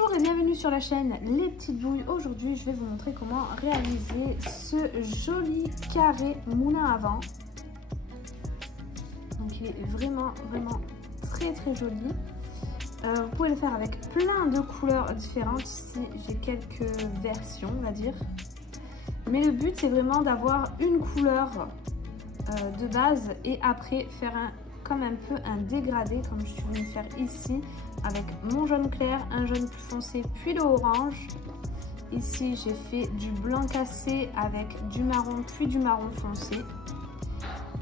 Bonjour et bienvenue sur la chaîne Les Petites Douilles. Aujourd'hui je vais vous montrer comment réaliser ce joli carré moulin à vent. Donc il est vraiment très joli. Vous pouvez le faire avec plein de couleurs différentes. Ici j'ai quelques versions on va dire. Mais le but c'est vraiment d'avoir une couleur de base et après faire comme un peu un dégradé comme je suis venue faire ici avec mon jaune clair, un jaune plus foncé puis le orange. Ici j'ai fait du blanc cassé avec du marron puis du marron foncé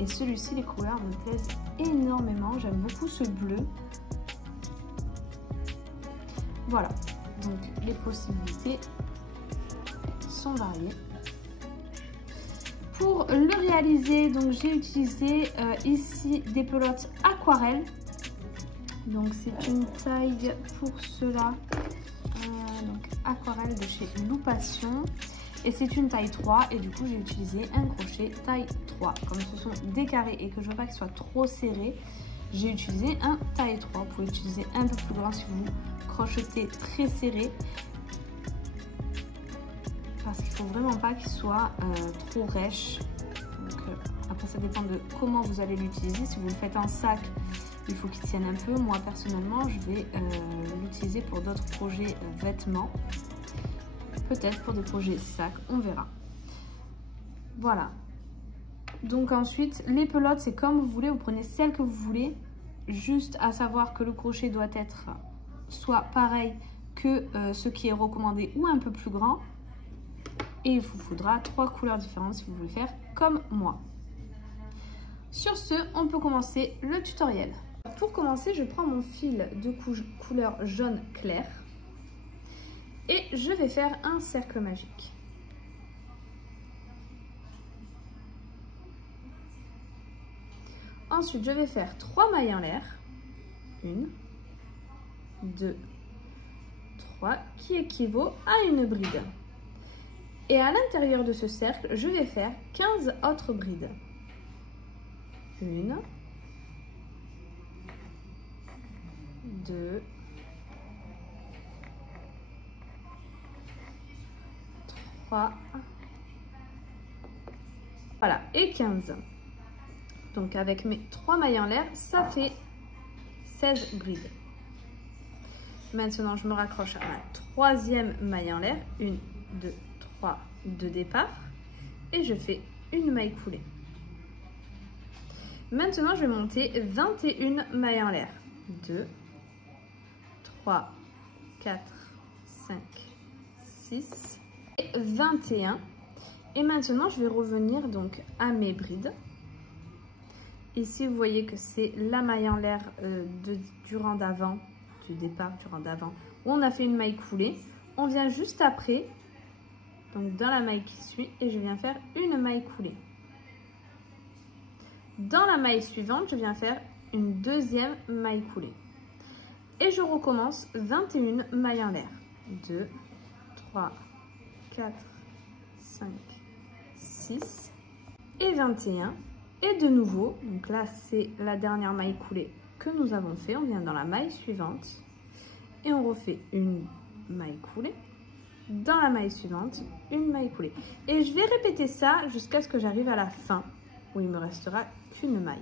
et celui-ci les couleurs me plaisent énormément, j'aime beaucoup ce bleu. Voilà, donc les possibilités sont variées. Pour le réaliser, donc j'ai utilisé ici des pelotes aquarelles. Donc c'est une taille pour cela, donc aquarelle de chez Loupation. Et c'est une taille 3 et du coup j'ai utilisé un crochet taille 3. Comme ce sont des carrés et que je veux pas qu'ils soient trop serrés, j'ai utilisé un taille 3. Vous pouvez utiliser un peu plus grand si vous crochetez très serré. Parce qu'il ne faut vraiment pas qu'il soit trop rêche. Donc, après ça dépend de comment vous allez l'utiliser. Si vous le faites en sac, il faut qu'il tienne un peu. Moi personnellement je vais l'utiliser pour d'autres projets vêtements. Peut-être pour des projets sacs, on verra. Voilà. Donc ensuite les pelotes c'est comme vous voulez. Vous prenez celle que vous voulez. Juste à savoir que le crochet doit être soit pareil que ce qui est recommandé ou un peu plus grand. Et il vous faudra 3 couleurs différentes si vous voulez faire comme moi. Sur ce, on peut commencer le tutoriel. Pour commencer, je prends mon fil de couleur jaune clair et je vais faire un cercle magique. Ensuite, je vais faire 3 mailles en l'air. 1, 2, 3, qui équivaut à une bride. Et à l'intérieur de ce cercle, je vais faire 15 autres brides. 1, 2, 3, voilà, et 15. Donc avec mes 3 mailles en l'air, ça fait 16 brides. Maintenant, je me raccroche à ma 3e maille en l'air. 1, 2, 3 de départ. Et je fais une maille coulée. Maintenant, je vais monter 21 mailles en l'air. 2, 3, 4, 5, 6 et 21. Et maintenant, je vais revenir donc à mes brides. Ici, vous voyez que c'est la maille en l'air du rang d'avant, du départ du rang d'avant, où on a fait une maille coulée. On vient juste après, donc dans la maille qui suit, et je viens faire une maille coulée. Dans la maille suivante, je viens faire une 2e maille coulée. Et je recommence 21 mailles en l'air. 2, 3, 4, 5, 6 et 21. Et de nouveau, donc là c'est la dernière maille coulée que nous avons fait. On vient dans la maille suivante et on refait une maille coulée. Dans la maille suivante, une maille coulée. Et je vais répéter ça jusqu'à ce que j'arrive à la fin où il me restera qu'une maille.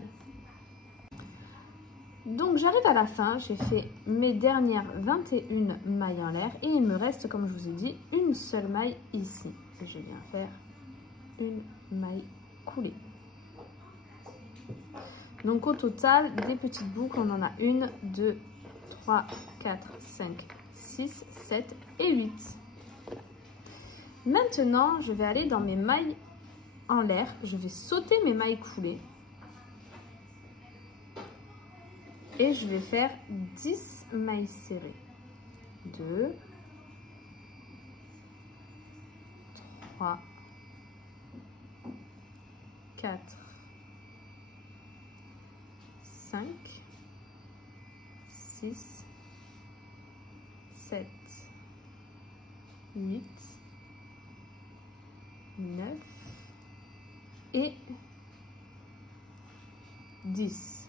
Donc j'arrive à la fin, j'ai fait mes dernières 21 mailles en l'air et il me reste, comme je vous ai dit, une seule maille ici. Et je viens faire une maille coulée. Donc au total, des petites boucles, on en a 1, 2, 3, 4, 5, 6, 7 et 8. Maintenant, je vais aller dans mes mailles en l'air. Je vais sauter mes mailles coulées. Et je vais faire 10 mailles serrées. 2, 3, 4, 5, 6, 7, 8, 9 et 10.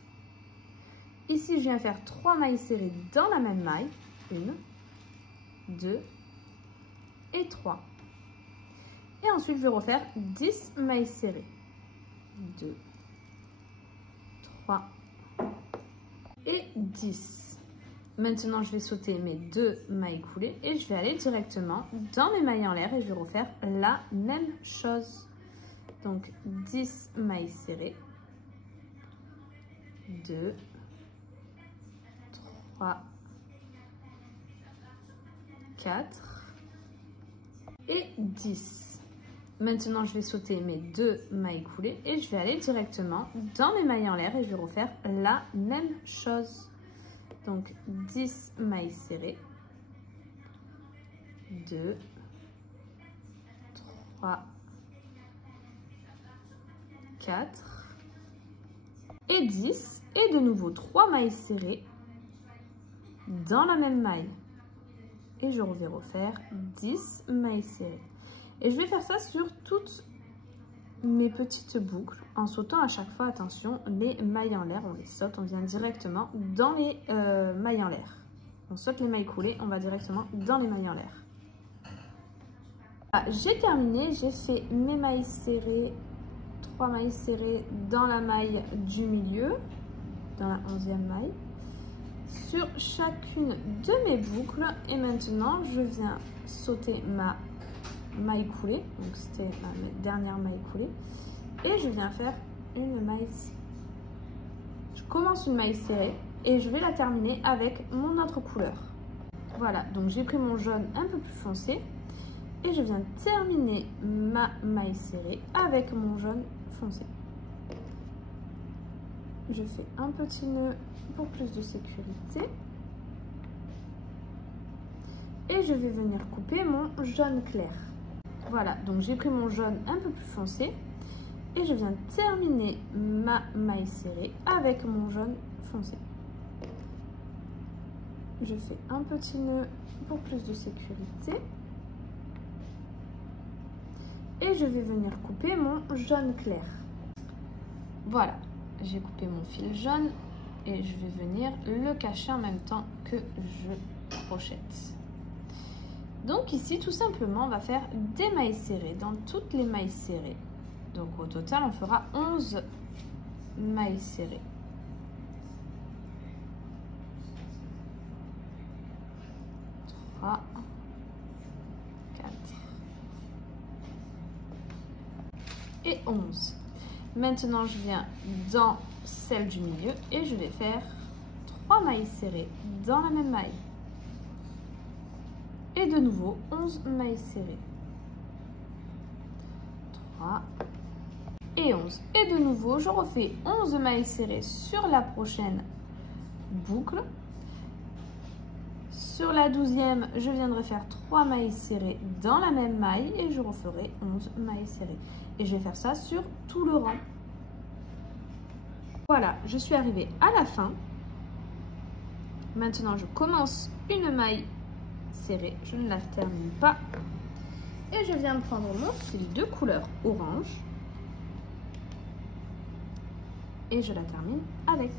Ici, je viens faire 3 mailles serrées dans la même maille. 1, 2 et 3. Et ensuite, je vais refaire 10 mailles serrées. 2, 3 et 10. Maintenant, je vais sauter mes 2 mailles coulées et je vais aller directement dans mes mailles en l'air et je vais refaire la même chose. Donc, 10 mailles serrées. 2, 3, 4 et 10. Maintenant, je vais sauter mes 2 mailles coulées et je vais aller directement dans mes mailles en l'air et je vais refaire la même chose. Donc, 10 mailles serrées. 2, 3, 4 et 10. Et de nouveau 3 mailles serrées dans la même maille. Et je vais refaire 10 mailles serrées. Et je vais faire ça sur toutes mes petites boucles en sautant à chaque fois, attention, les mailles en l'air, on les saute, on vient directement dans les mailles en l'air. On saute les mailles coulées, on va directement dans les mailles en l'air. Voilà, j'ai terminé, j'ai fait mes mailles serrées, 3 mailles serrées dans la maille du milieu, dans la 11e maille, sur chacune de mes boucles. Et maintenant, je viens sauter ma maille coulée, donc c'était ma dernière maille coulée, et je viens faire une maille. Je commence une maille serrée et je vais la terminer avec mon autre couleur. Voilà, donc j'ai pris mon jaune un peu plus foncé et je viens terminer ma maille serrée avec mon jaune foncé. Je fais un petit nœud pour plus de sécurité et je vais venir couper mon jaune clair. Voilà, donc j'ai pris mon jaune un peu plus foncé et je viens terminer ma maille serrée avec mon jaune foncé. Je fais un petit nœud pour plus de sécurité et je vais venir couper mon jaune clair. Voilà, j'ai coupé mon fil jaune et je vais venir le cacher en même temps que je crochette. Donc ici, tout simplement, on va faire des mailles serrées dans toutes les mailles serrées. Donc au total, on fera 11 mailles serrées. 3, 4 et 11. Maintenant, je viens dans celle du milieu et je vais faire 3 mailles serrées dans la même maille. Et de nouveau, 11 mailles serrées. 3 et 11. Et de nouveau, je refais 11 mailles serrées sur la prochaine boucle. Sur la 12e, je viendrai faire 3 mailles serrées dans la même maille et je referai 11 mailles serrées. Et je vais faire ça sur tout le rang. Voilà, je suis arrivée à la fin. Maintenant, je commence une maille serrée, je ne la termine pas et je viens prendre mon fil de couleur orange et je la termine avec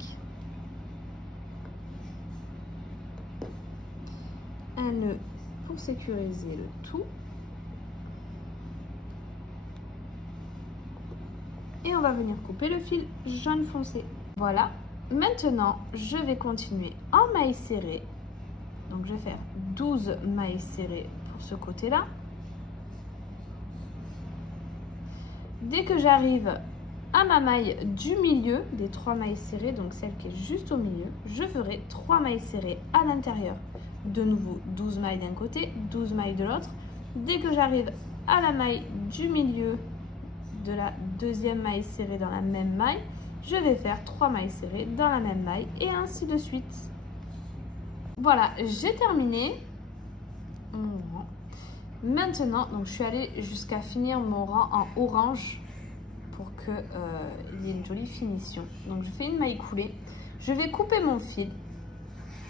un nœud pour sécuriser le tout et on va venir couper le fil jaune foncé. Voilà, maintenant je vais continuer en maille serrée. Donc je vais faire 12 mailles serrées pour ce côté-là. Dès que j'arrive à ma maille du milieu des 3 mailles serrées, donc celle qui est juste au milieu, je ferai 3 mailles serrées à l'intérieur. De nouveau 12 mailles d'un côté, 12 mailles de l'autre. Dès que j'arrive à la maille du milieu de la 2e maille serrée dans la même maille, je vais faire 3 mailles serrées dans la même maille et ainsi de suite. Voilà, j'ai terminé mon rang. Maintenant, donc je suis allée jusqu'à finir mon rang en orange pour qu'il y ait une jolie finition. Donc je fais une maille coulée, je vais couper mon fil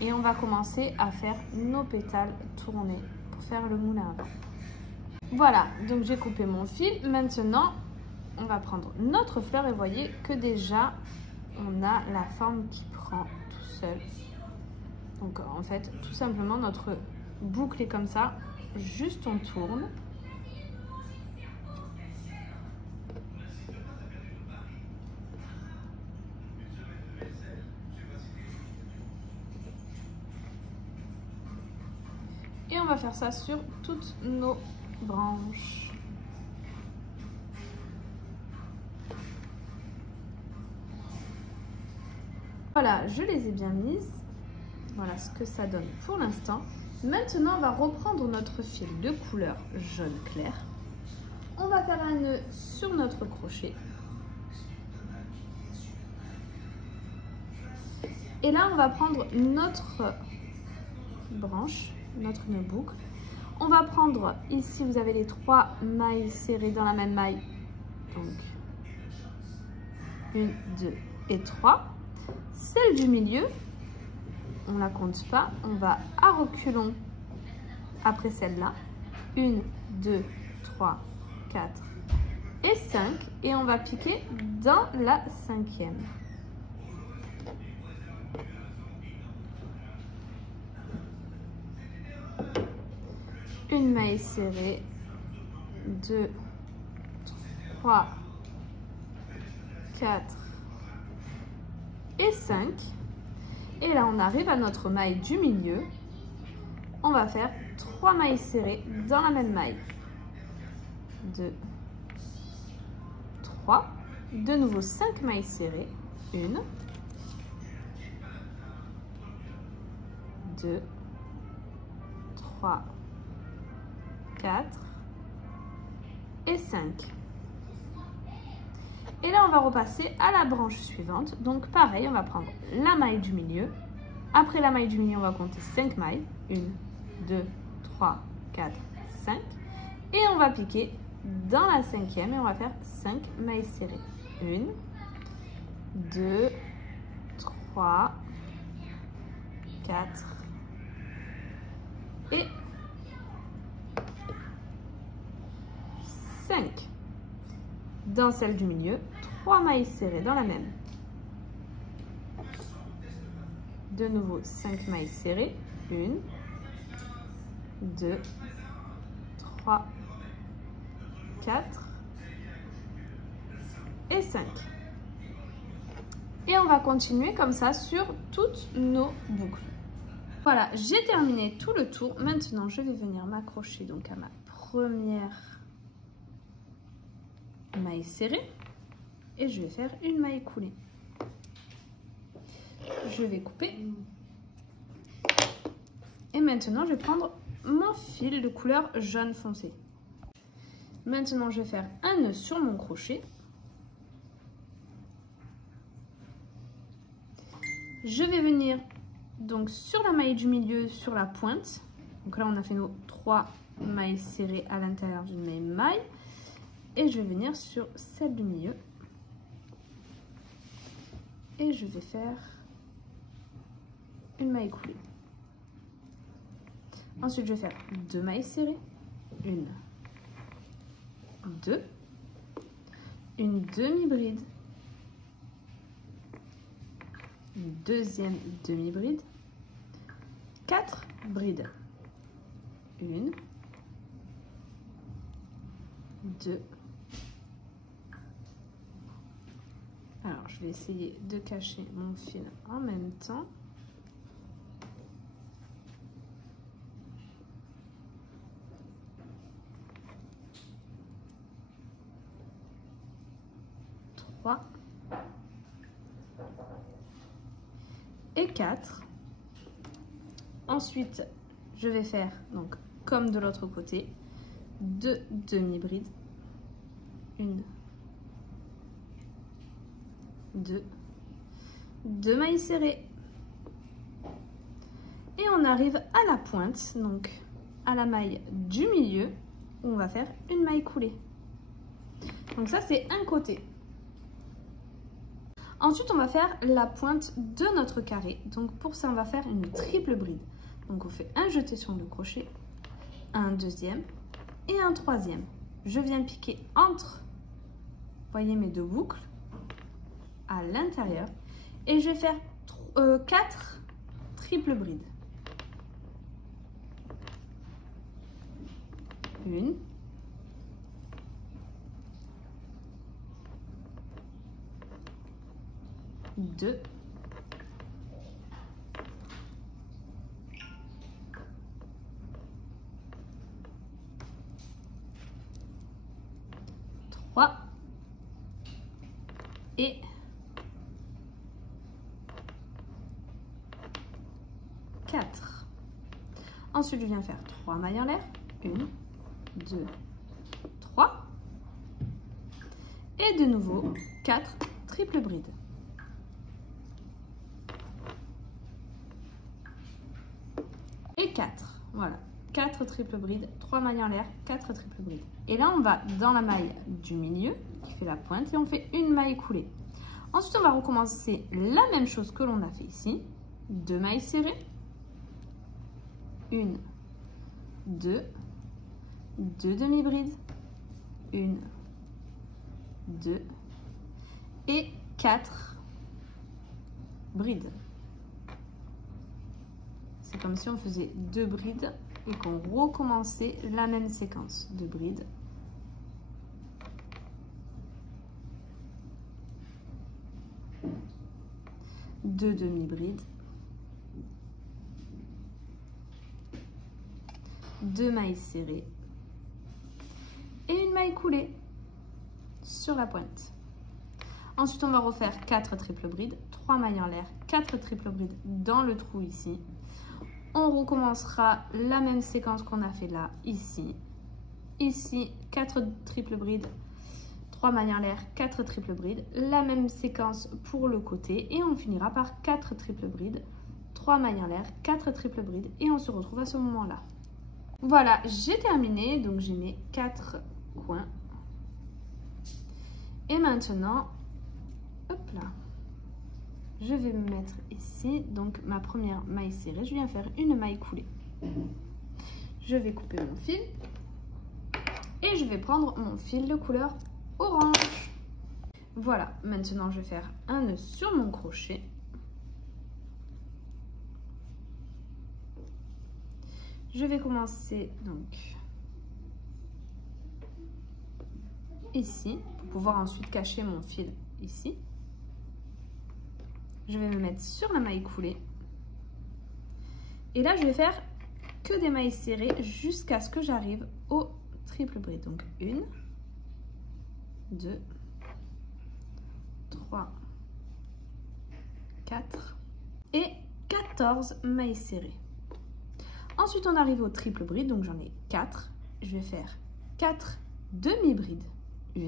et on va commencer à faire nos pétales tournés pour faire le moulin à vent. Voilà, donc j'ai coupé mon fil. Maintenant, on va prendre notre fleur et voyez que déjà on a la forme qui prend tout seul. Donc en fait, tout simplement, notre boucler comme ça. Juste on tourne. Et on va faire ça sur toutes nos branches. Voilà, je les ai bien mises. Voilà ce que ça donne pour l'instant. Maintenant, on va reprendre notre fil de couleur jaune clair. On va faire un nœud sur notre crochet. Et là, on va prendre notre branche, notre nœud boucle. On va prendre, ici, vous avez les 3 mailles serrées dans la même maille. Donc, 1, 2 et 3. Celle du milieu, on ne la compte pas, on va à reculons après celle-là. 1, 2, 3, 4 et 5. Et on va piquer dans la 5e. Une maille serrée, 2, 3, 4 et 5. Et là, on arrive à notre maille du milieu. On va faire 3 mailles serrées dans la même maille. 2, 3. De nouveau 5 mailles serrées. 1, 2, 3, 4 et 5. Et là, on va repasser à la branche suivante. Donc, pareil, on va prendre la maille du milieu. Après la maille du milieu, on va compter 5 mailles. 1, 2, 3, 4, 5. Et on va piquer dans la 5e et on va faire 5 mailles serrées. 1, 2, 3, 4 et 5. Dans celle du milieu, 3 mailles serrées dans la même. De nouveau 5 mailles serrées. 1, 2, 3, 4 et 5. Et on va continuer comme ça sur toutes nos boucles. Voilà, j'ai terminé tout le tour. Maintenant, je vais venir m'accrocher donc à ma première maille serrée et je vais faire une maille coulée. Je vais couper et maintenant je vais prendre mon fil de couleur jaune foncé. Maintenant je vais faire un nœud sur mon crochet. Je vais venir donc sur la maille du milieu, sur la pointe. Donc là on a fait nos 3 mailles serrées à l'intérieur d'une même maille. Et je vais venir sur celle du milieu. Et je vais faire une maille coulée. Ensuite, je vais faire 2 mailles serrées. 1, 2. Une demi-bride. Une deuxième demi-bride. 4 brides. 1, 2. Alors, je vais essayer de cacher mon fil en même temps. Et 4. Ensuite, je vais faire, donc, comme de l'autre côté, 2 demi-brides. 1, 2, 2 mailles serrées. Et on arrive à la pointe, donc à la maille du milieu, où on va faire une maille coulée. Donc ça, c'est un côté. Ensuite, on va faire la pointe de notre carré. Donc pour ça, on va faire une triple bride. Donc on fait un jeté sur le crochet, un deuxième et un troisième. Je viens piquer entre, voyez mes 2 boucles, à l'intérieur. Et je vais faire 4 triples brides. 1, 2, 3 et 4. Ensuite, je viens faire 3 mailles en l'air. 1, 2, 3. Et de nouveau, 4 triples brides. Et 4. Voilà. 4 triples brides, 3 mailles en l'air, 4 triples brides. Et là, on va dans la maille du milieu qui fait la pointe et on fait une maille coulée. Ensuite, on va recommencer la même chose que l'on a fait ici. 2 mailles serrées. 1, 2, 2 demi-brides. 1, 2 et 4 brides. C'est comme si on faisait 2 brides et qu'on recommençait la même séquence de brides. Deux demi-brides. 2 mailles serrées. Et une maille coulée sur la pointe. Ensuite, on va refaire 4 triples brides, 3 mailles en l'air, 4 triples brides dans le trou ici. On recommencera la même séquence qu'on a fait là, ici. Ici, 4 triples brides, 3 mailles en l'air, 4 triples brides. La même séquence pour le côté. Et on finira par 4 triples brides, 3 mailles en l'air, 4 triples brides. Et on se retrouve à ce moment-là. Voilà, j'ai terminé. Donc, j'ai mes 4 coins. Et maintenant, hop là. Je vais me mettre ici, donc ma première maille serrée, je viens faire une maille coulée. Je vais couper mon fil et je vais prendre mon fil de couleur orange. Voilà, maintenant je vais faire un nœud sur mon crochet. Je vais commencer donc ici pour pouvoir ensuite cacher mon fil ici. Je vais me mettre sur la maille coulée. Et là, je vais faire que des mailles serrées jusqu'à ce que j'arrive au triple bride. Donc 1, 2, 3, 4 et 14 mailles serrées. Ensuite, on arrive au triple bride. Donc j'en ai 4. Je vais faire 4 demi-brides. 1,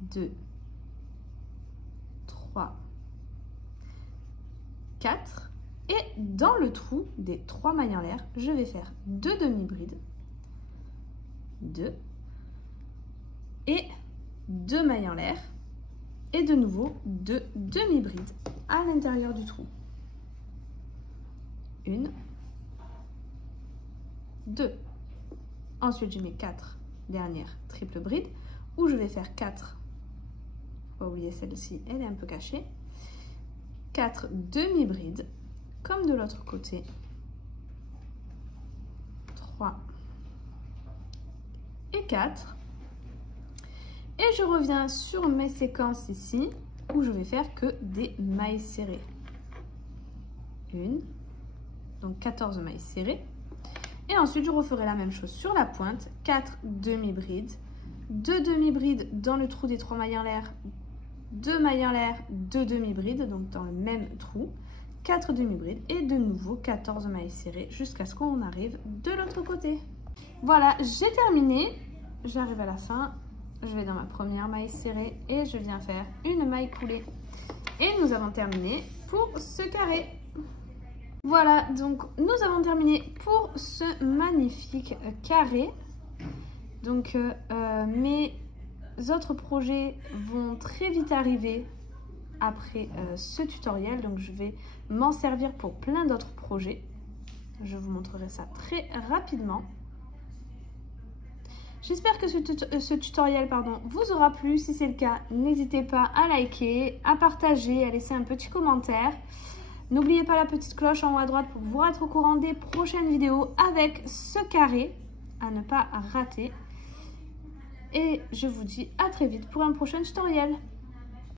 2, 3, 4 et dans le trou des 3 mailles en l'air, je vais faire 2 demi-brides, 2 et 2 mailles en l'air et de nouveau 2 demi-brides à l'intérieur du trou. 1, 2. Ensuite, j'ai mes 4 dernières triples brides où je vais faire 4. Pas oublier celle-ci, elle est un peu cachée. 4 demi-brides, comme de l'autre côté. 3 et 4. Et je reviens sur mes séquences ici, où je vais faire que des mailles serrées. 1, donc 14 mailles serrées. Et ensuite, je referai la même chose sur la pointe. 4 demi-brides, 2 demi-brides dans le trou des 3 mailles en l'air, 2 mailles en l'air, 2 demi-brides, donc dans le même trou, 4 demi-brides et de nouveau 14 mailles serrées jusqu'à ce qu'on arrive de l'autre côté. Voilà, j'ai terminé. J'arrive à la fin. Je vais dans ma première maille serrée et je viens faire une maille coulée. Et nous avons terminé pour ce carré. Voilà, donc nous avons terminé pour ce magnifique carré. Donc mes autres projets vont très vite arriver après ce tutoriel, donc je vais m'en servir pour plein d'autres projets. Je vous montrerai ça très rapidement. J'espère que ce tutoriel vous aura plu. Si c'est le cas, n'hésitez pas à liker, à partager, à laisser un petit commentaire. N'oubliez pas la petite cloche en haut à droite pour pouvoir être au courant des prochaines vidéos avec ce carré à ne pas rater. Et je vous dis à très vite pour un prochain tutoriel.